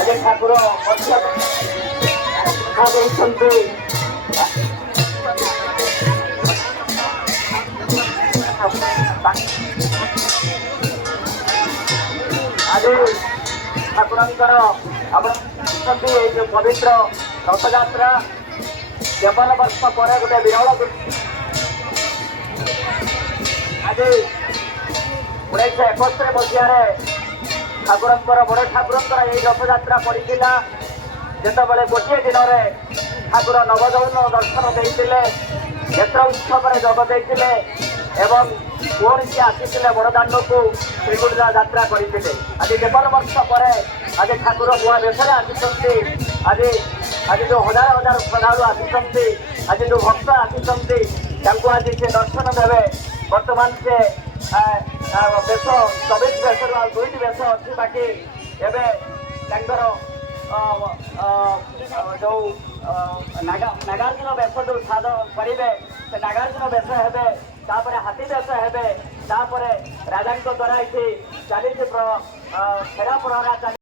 आज ठाकुर आज ठाकुर जो पवित्र रथयात्रा 53 वर्ष पर गोटे विरल आज 1971 मसीह ठाकुर बड़ ठाकुर यही रथयात्रा पड़ा जिते गोटे दिन में ठाकुर नवजौन दर्शन देते नेत्र उत्सव जगदे एवं पुणी से आसी बड़दाण्ड को श्रीगुंडा यात्रा करते आज 53 वर्ष पर आज ठाकुर नुआ बेस आसी आज आज जो हजार हजार श्रद्धालु आसी आज जो भक्त आसी आज से दर्शन देवे बर्तमान से बेस 24 बेस दुईट बेस अच्छी बाकी एवं जो नागार्जुन बेस जो साध करेंगे से नागार्जुन बेस हे हाथी बेस हे राजा द्वारा ये चली फेरा प्रहरा